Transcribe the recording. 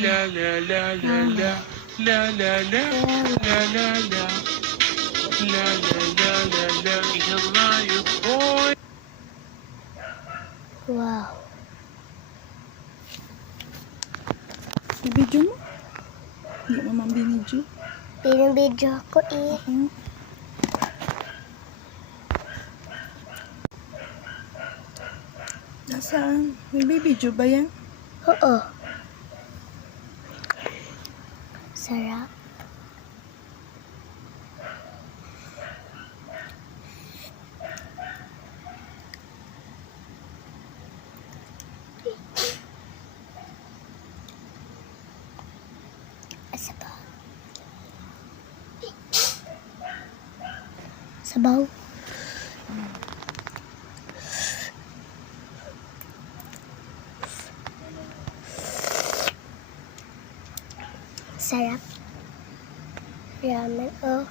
La la la la la la la la la la la la la la la la. Hello, boy. Wow. Ibidyo mo? Hindi mo man binidyo. Binibidyo ako eh. Nasaan? May bibidyo ba yan? Oo. Sarap. Sabaw. Sabaw. Sarap. Ramen, oh.